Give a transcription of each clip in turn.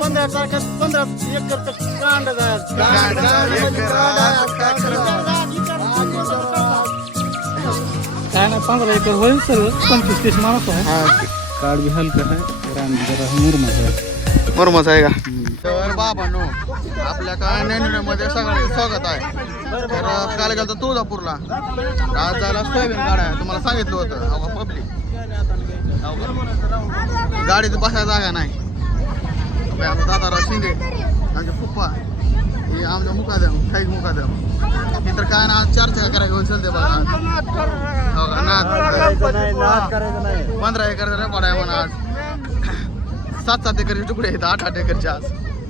पंधरा पंधरा कांड काय नाही पंधरा एकर होईल सर पंचवीस तीस माणूस आहे हा. काळ बी हलकं आहे. रान जरा मुरमाच आहे. मुरमच आहे का? तर बाबा नो आपल्या काय सगळ्यांचं स्वागत आहे. तर काल गेलं तुळजापूरला. आज जायला सोयाबीन आहे तुम्हाला सांगितलं होतं पब्लिक गाडीत बसायला जागा नाही. हे आमचा दादाराव शिंदे आमचे पप्पा हे आमच्या मुकादम काही मुकादम हे तर काय ना चार चार करायला घेऊन चलते बघा हो का नाद पंधरा एकर रेकॉर्ड आहे म्हणा आज सात सात एकरचे तुकडे आहेत आठ आठ एकरचे आज.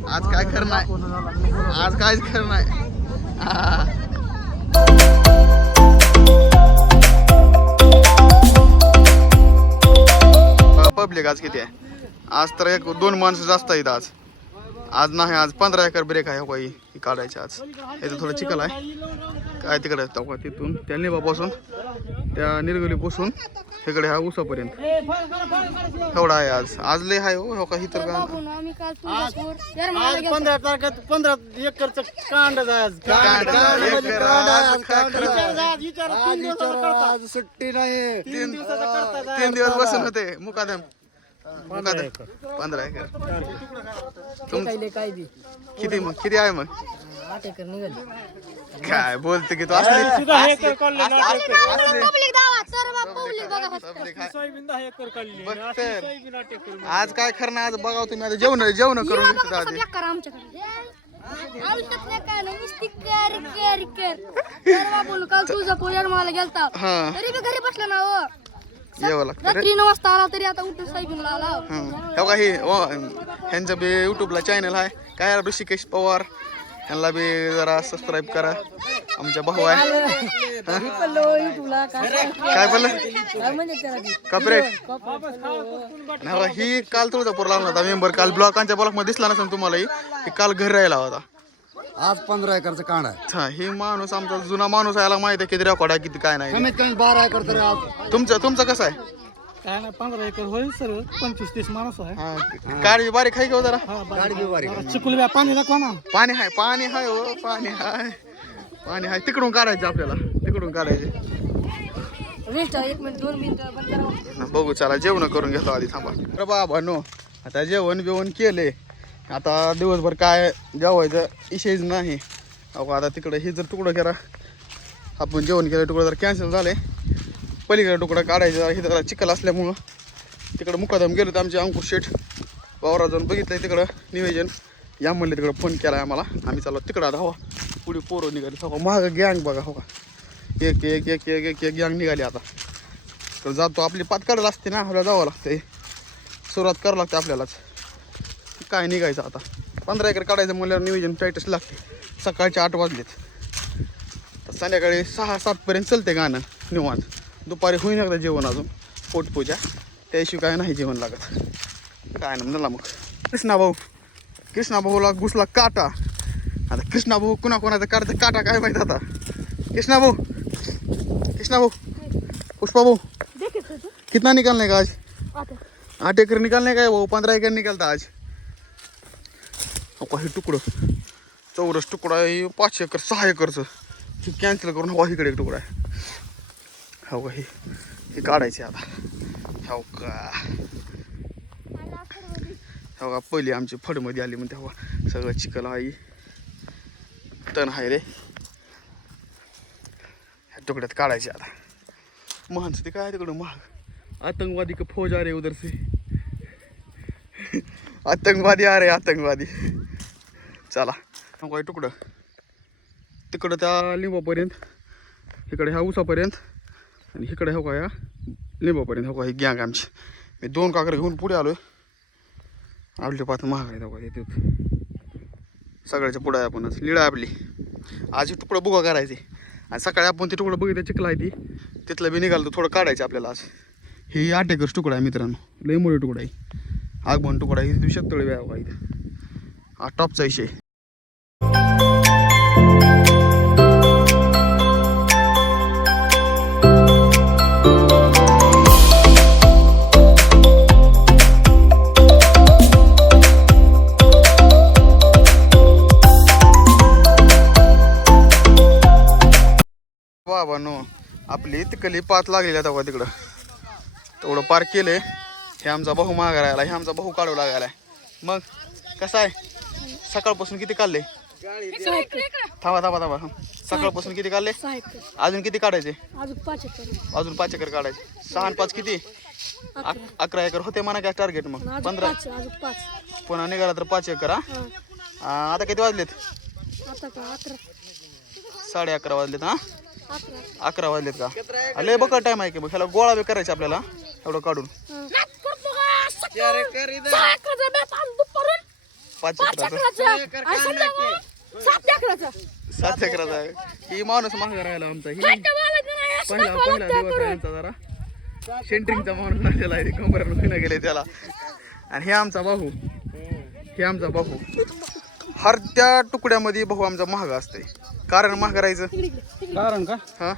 आज काय नाही आज खरं नाही आ. पब्लिक आज किती आहे? आज तर एक दोन माणसं जास्त आहेत आज. आज नाही आज पंधरा एकर ब्रेक आहे हो काही ही काढायची आज. इथं थोडं चिखल आहे. काय तिकडे तेव्हा तिथून. त्या निभापासून त्या निर्गलीपासून इकडे हा उसापर्यंत. एवढा आहे आज. आज लय आहे हो हो का ही तर का बाबून आम्ही काल तुळजापूर आज येरमाळ्याला गेलतो. पंधरा तारखेत पंधरा एकरचं कांड जायचं. कांड, कांड एकर, कांड आज. सुट्टी नाही. तीन दिवस बसून होते मुकादम. पंधरा एकर. तुम काय बी. किती मग? किती आहे मग? आठ एकर निघाली. काय बोलते की तू असली पब्लिक दावा पब्लिक बघा फक्त. सोयाबीन दहा एकर काढली. बघ आणि तर. सोयाबीन आठ एकर. आज काय खरं आज बघाव तुम्ही. आता जेवण जेवण करून आधी आमच्याकडे. आयुष्यात नाही काय नाही. नुसती कर कर कर. तर बाबून काल तुळजापूर येरमाळ्याला गेलता. हा. तरी बी घरी बसला ना हो. यावं लागतं रे. रात्री नऊ वाजता आला तरी आता उठून साहेबीनला आला. हो. हं. हे बघा हे ओ, ह्यांचं बी युट्यूबला चॅनल आहे. काय आहे, ऋषिकेश पवार? ह्यांना बी जरा सबस्क्राईब करा. आमच्या भाऊ आहे. काय बोललं कपरेट नाही बघा, ही काल तुळजापूरला आणला होता. मेंबर काल ब्लॉकांच्या ब्लॉकमध्ये दिसला नसेल तुम्हाला ही ही काल घरी राहिला होता. आज पंधरा एकरचं कांड आहे. अच्छा ही माणूस आमचा जुना माणूस आहे याला माहिती आहे किती रेकॉर्ड आहे किती काय नाही. कमीत कमी बारा एकर तरी आज. तुमचं तुमचं कसं आहे? काय नाही पंधरा एकर होईल सर पंचवीस तीस माणूस आहे. हा, गाडी बारीक आहे का हो जरा? गाडी बी बारीक जरा चिकुल पाणी दाखवा ना. पाणी आहे पाणी आहे हो पाणी आहे. पाणी आहे तिकडून काढायचं आपल्याला तिकडून काढायचे. मिनिट एक मिनिट दोन मिनिट बंद करा. ना बघू चला जेवण करून घेतो आधी थांबा. अरे बाबा नो आता जेवण बिवण केले. आता दिवसभर काय जेवायचं इशेज नाही. अहो आता तिकडे हे जर तुकडं करा आपण जेवण केलं तुकडं जर कॅन्सल झाले पलीकडे तुकडं काढायचं हे जरा चिखल असल्यामुळं तिकडं मुकादम गेलो तर आमचे अंकुश शेठ. वावरा जाऊन बघितलं तिकडं निवेदन. या म्हणले तिकडं फोन केला आहे आम्हाला. आम्ही चाललो तिकडं आता हो हवा पुढे पोरं निघाली. हो महाग गँग बघा हो का? एक एक एक एक एक एक गँग निघाली आता. तर जातो आपली पात काढायला असते ना आपल्याला जावं लागते सुरुवात करावं लागते आपल्यालाच. काय निघायचं आता? पंधरा एकर काढायचं म्हणल्यावर नियोजन प्रॅक्टिस लागते. सकाळचे आठ वाजलेत. तर संध्याकाळी सहा सातपर्यंत चलते गाणं निवांत. दुपारी होईन एकदा जेवण अजून पोटपूजा त्याशिवाय काय नाही जेवण लागत. काय ना म्हणला मग. कृष्णा भाऊ. कृष्णा भाऊला घुसला काटा. आता कृष्णा भाऊ कुणा कोणाचा काढतं काटा काय माहीत आता? कृष्णा भाऊ. कृष्णा भाऊ. पुष्पा भाऊ. कितना निकालने का आज? आठ एकर निकालने का भाऊ? पंधरा एकर निकालता आज. अहो, हे तुकडं. चौरस तुकडा आहे पाच एकर सहा एकरचं. हे कॅन्सल करून हवा इकडे एक तुकडा आहे. हो का हे? हे काढायचे आता. हो का? हो का? पहिली आमची फडमध्ये आली म्हणते हवा सगळं चिखल आई तण आहे रे. ह्या तुकड्यात काढायचे आता. माणसं ते काय तिकडं? महाग. आतंकवादी का फौज आ रे उधर से आतंकवादी आ रे आतंकवादी. चला. हो काय तुकडं. तिकडं त्या लिंबापर्यंत इकडे ह्या उसापर्यंत आणि इकडे हो का या लिंबापर्यंत हो का ही गँग आमची. मी दोन काकडे घेऊन पुढे आलोय. आपले पाहत महाग आहेत हो का येते सगळ्याच्या पुढे आहे आपणच. लिडा आपली. आज तुकडं बुगा करायचे. आणि सकाळी आपण ते तुकडं बघितलं चिकला आहे ती. तिथलं बी निघालं तर थोडं काढायचं आपल्याला आज. हे आटेकर तुकडा आहे मित्रांनो. लई मोठे तुकडा आहे. आगमन तुकडा आहे. दिवशी शेततळे व्याव इथं. हा टॉपचा विषय. आपली तिकली पाच लागलेली आता बघा तिकडं. तेवढं पार्क केलंय. हे आमचा भाऊ मागा राहिला हे आमचा भाऊ काढू लागायला मग कसं आहे? सकाळपासून किती काढले? थांबा थांबा थांबा. सकाळपासून किती काढले? अजून किती काढायचे? अजून पाच एकर काढायचे. सहा आणि पाच किती? अक- अकरा एकर होते म्हणा काय टार्गेट मग? पंधरा? पुन्हा निघाला तर पाच एकर हा? आता किती वाजलेत? साडे अकरा वाजलेत हा? अकरा वाजलेत का? लय बघा टाइम आहे की मग. ह्याला गोळा बी करायचा आपल्याला. एवढं काढून. पाच एकराचा सात एकराचा आहे. ही माणूस मागे राहिला आमचा. ही पहिला पहिला दिवस आहे आमचा जरा. सेंटरिंगचा माणूस आलेला आहे. कंबर गेले त्याला. आणि हे आमचा भाऊ. हे आमचा भाऊ. हर त्या तुकड्यामध्ये भाऊ आमचा महाग असते कारण महाग राहायचं कारण का? हा?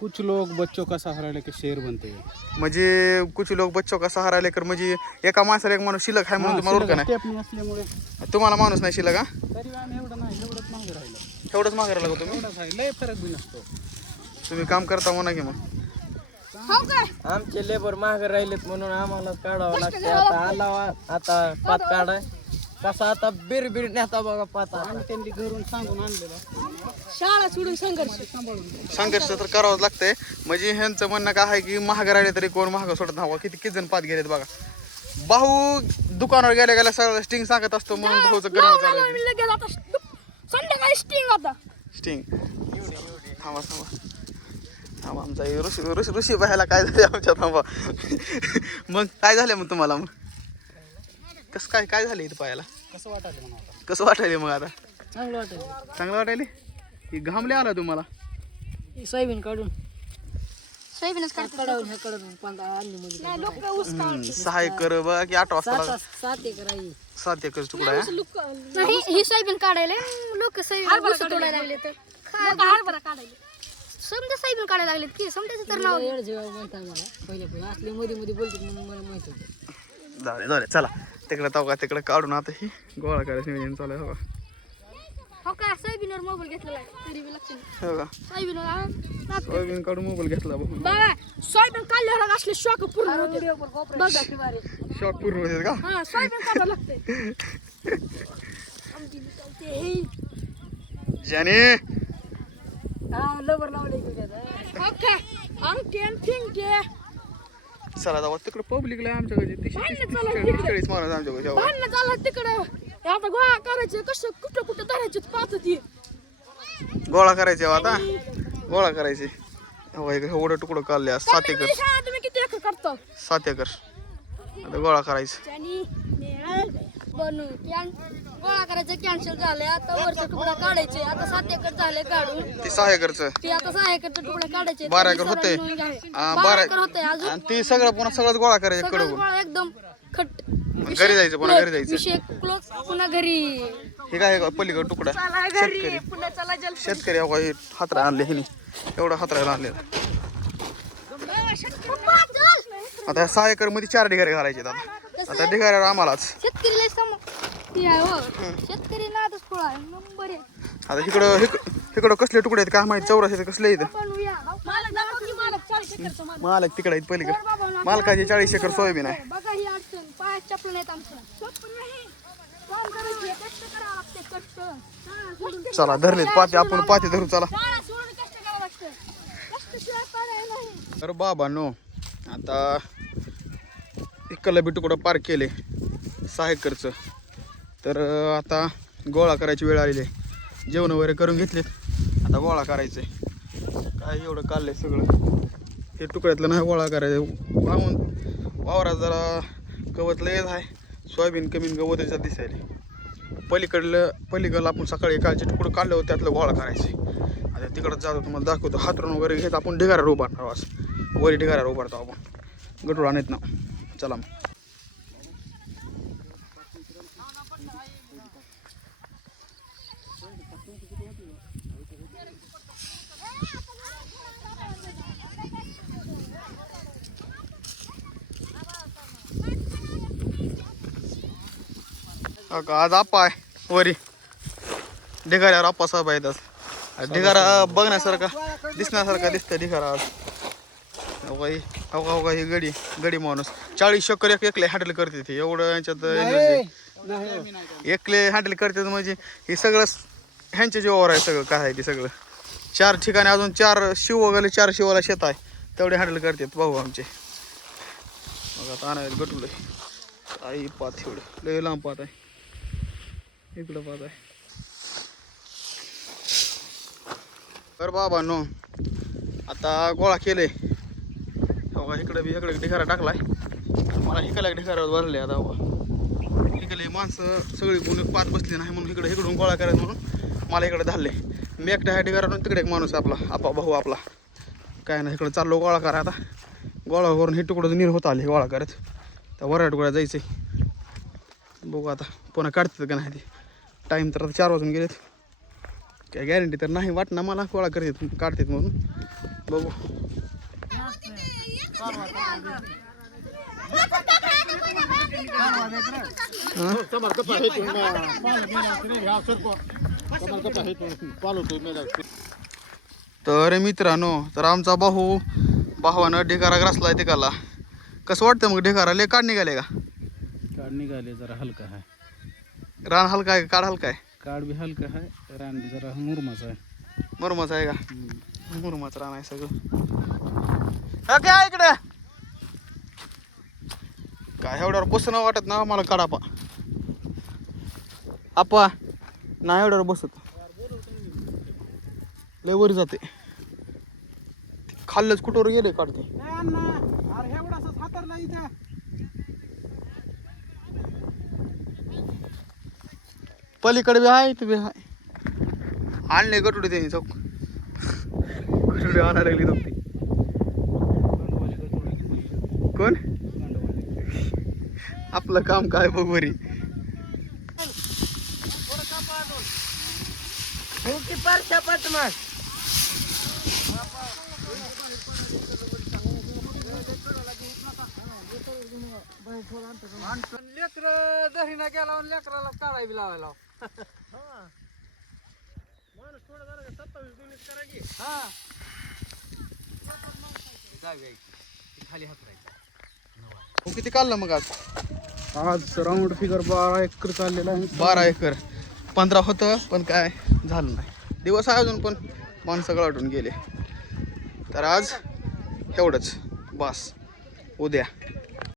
कुछ लोग बच्चों का सहारा लेके शेर बनते हैं। म्हणजे कुछ लोक बच्चो का सहारा लेकर म्हणजे एका माणसाला एक माणूस शिल्लक आहे म्हणून तुम्हाला ओळख नाही. स्टेपनी असल्यामुळे तुम्हाला माणूस नाही शिल्लक हा? तरी आम्ही एवढं नाही एवढंच मागे राहिलो. एवढंच मागायला लागतो तुम्ही? एवढंच आहे लय फरक बी नसतो. तुम्ही काम करता म्हणा की मग. आमचे लेबर मागे राहिलेत म्हणून आम्हाला काढावं लागते. आता आला आता पात काढाय. कसा आता बिर बिर नेता बघा पात आता. त्यांनी घरून सांगून आणलेलं. शाळा सोडून संघर्ष. संघर्ष तर करावंच लागतंय. म्हणजे ह्यांचं म्हणणं काय आहे की महाग राहिले तरी कोण महाग सोडत हवा किती किती जण पात गेलेत बघा. भाऊ दुकानावर गेल्या गेल्या सगळं स्टिंग सांगत असतो म्हणून भाऊचं गरम चालू संध्याकाळी स्टिंग आता. स्टिंग थांबा थांबा. थांबा आमचा हे ऋषी ऋषी ऋषी बाहेला काय झाले आमच्या थांबा. मग काय झालं मग तुम्हाला मग? कसं काय काय झालं इथं पायाला कसं वाटायला म्हणा आता? कसं वाटायले मग आता? चांगलं वाटेल चांगलं वाटायले? की घामले आला तुम्हाला. सोयाबीन काढून. सोयाबीनच काढून ह्या काढून पंधरा आणली मध्ये लोक ऊस हम्म, सहा एकर बघा की आठ वाजता. सात एकर आहे. सात एकर तुकडा आहे नाही ही सोयाबीन काढायला. लोक सोयाबीन ऊस तोडायला लागले तर. हरभरा काढायला समजा सोयाबीन काढायला लागलेत की समजायचं तर नाव म्हणतात मला पहिल्या पहिल्या असले मध्ये मध्ये बोलतात म्हणून मला माहीत होतं. झाले झाले चला. तिकडे तवका तिकडे काढून आता ही गोळा करायचं नियोजन चालू आहे हो का? हो का? सोयाबीनवर मोबाईल घेतलेला आहे. तरी बी लक्ष नाही. हो का? सोयाबीनवर सोयाबीन काढून मोबाईल घेतला बघा. सोयाबीन काढल्यावर असले शॉक पूर्ण होते. बघा की बारे. शॉक पूर्ण होते का? हा सोयाबीन काढावं लागते. आमची चालते हे. ज्याने हा लवर लावले ओके अंगठे आणि फिंगटे चला जाऊ तिकडे पब्लिकला तीस तीस चाळीस माणूस हो. भांडणं चालत तिकडं. आता गोळा करायचे कसं कुठं कुठं धरायचे पाच ती. गोळा करायचे हो आता? गोळा करायचे. हो एक एवढं तुकडं काढले आज सात एकर. शाळा तुम्ही किती एकर करता? सात एकर. आता गोळा करायचं. बनू गोळा करायचं कॅन्सल झाले आता वरचा तुकडा काढायचे. आता सात एकर झाले काढून. ते सहा एकरचं? ते आता सहा एकरचे तुकडे काढायचे. बारा एकर होते. हा, बारा एकर होते अजून. आणि ते सगळं पुन्हा सगळंच गोळा करायचं सगळं गोळा एकदम खट. घरी जायचं पुन्हा घरी जायचं. विषय क्लोज पुन्हा घरी. हे काय पलीकडे तुकडा? शेतकरी. पुन्हा चला जल शेतकरी हो का हे हातरा आणले हिने एवढं हातरायला आणले. आता ह्या सहा एकरमध्ये चार ढिगारे घालायचे आता. आता ढिगाऱ्यावर आम्हालाच. सम आहे हो. शेतकरी नादच फळ आहे. नंबर आहे आता इकडं हिक- इकडं कसले तुकडे आहेत? काय माहिती? चौराशे कसले आहेत? पण या मालक दाखव की मालक? चाळीस एकरचं मालक मालक तिकडे आहेत पलीकडे. मालकाचे चाळीस एकर सोयाबीन आहे बघा ही अडचण. पाय चपलं नाहीत आमचं. चप्पल नाही. काम करायचे कष्ट करावं लागते कष्ट. शाळा सोडून चला धरलेत पाते. आपण पाते धरू चला. शाळा सोडून कष्ट करावं लागतं. कष्टशिवाय पर्याय नाही. तर बाबा नो आता इकडला बी तुकडं पार्क केले. सहा एकरचं. तर आता गोळा करायची वेळ आलेली आहे. जेवण वगैरे करून घेतलेत. आता गोळा करायचं आहे काय एवढं काढलं आहे सगळं? ते तुकड्यातलं नाही गोळा करायचं. वाहून वावरात जरा गवत लयच आहे. सोयाबीन कमी गवत दिसायला पलीकडलं पलीकडलं आपण सकाळी कालचे तुकडं काढलं होतं त्यातलं गोळा करायचं आता तिकडं जातो तुम्हाला दाखवतो. हातरून वगैरे घेत आपण ढिगाऱ्यावर उभारणार असं वरी ढिगाऱ्यावर उभारतो आपण. गटूळ आणत ना चला मग. का, आज आप्पा आहे वरी. ढिगाऱ्यावर आप्पा साहेब आहेत आज. ढिगारा बघण्यासारखा दिसण्यासारखा दिसतं ढिगारा आज. अवघा ही अवघा अवघा ही गडी गडी माणूस. चाळीस शक्कर एक एकले हँडल करते ते. एवढं यांच्यात. एकले हँडल करतात म्हणजे हे सगळं ह्यांच्या जीवावर आहे सगळं काय आहे ते सगळं. चार ठिकाणी अजून चार शिव वगैरे चार शिवाला शेत आहे. तेवढे हँडल करतात भाऊ आमचे. मग आता आणायला गटुलं आई पात एवढं. लय लांब पात आहे. इकडं पात आहे तर बाबा नो आता गोळा केले बघा हो इकडे बी इकडे ढिगारा टाकलाय. मला इकडे ढिगारावर भरले आता हो बाबा इकडे माणसं सगळी कोणी पाच बसली नाही म्हणून इकडे इकडून गोळा करायचं म्हणून मला इकडे धरले मी एकटा ह्या ढिगारावरून तिकडे एक माणूस आपला आपा भाऊ आपला. काय नाही इकडे चाललो गोळा करा आता. गोळा करून हे तुकडं नीर होत आले गोळा करत. त्या वऱ्या तुकड्या जायचं बघू आता पुन्हा काढतात का नाही ते. टाईम तर आता चार वाजून गेलेत. काय गॅरंटी तर नाही वाटणार मला गोळा करतात काढतात म्हणून. बघू. तर मित्रांनो तर आमचा भाऊ भावानं ढेकारा ग्रासलाय तिकाला कसं वाटतं मग ढेकारा ले काढ निघाले का? काढ निघाले जरा हलका आहे रान हलका आहे काढ हलका आहे? काड बी हलका आहे. रान बी जरा मुरमाचा आहे. मुरमाचं आहे का? मुरमाचं रान आहे सगळं. हा काय इकडे. काय एवढ्यावर बसणं वाटत ना मला काढापा. आपा नाही एवढ्यावर बसत. लय वर जाते. खाल्लंच कुठवर गेले काढते. पलीकडे बी आहे बी आहे. आणले गटुडे त्यांनी चौक. गटुडे आणायला लागली चौक ती कोण? आपलं काम काय बघ बरी. लेकर दहीना गेला हो, किती काढलं मग आज? आज राऊंड फिगर बारा एकर चाललेला आहे. बारा एकर. पंधरा होतं पण काय झालं नाही. दिवस आहे अजून पण माणसं गळाटून गेले. तर आज एवढंच. बस. उद्या.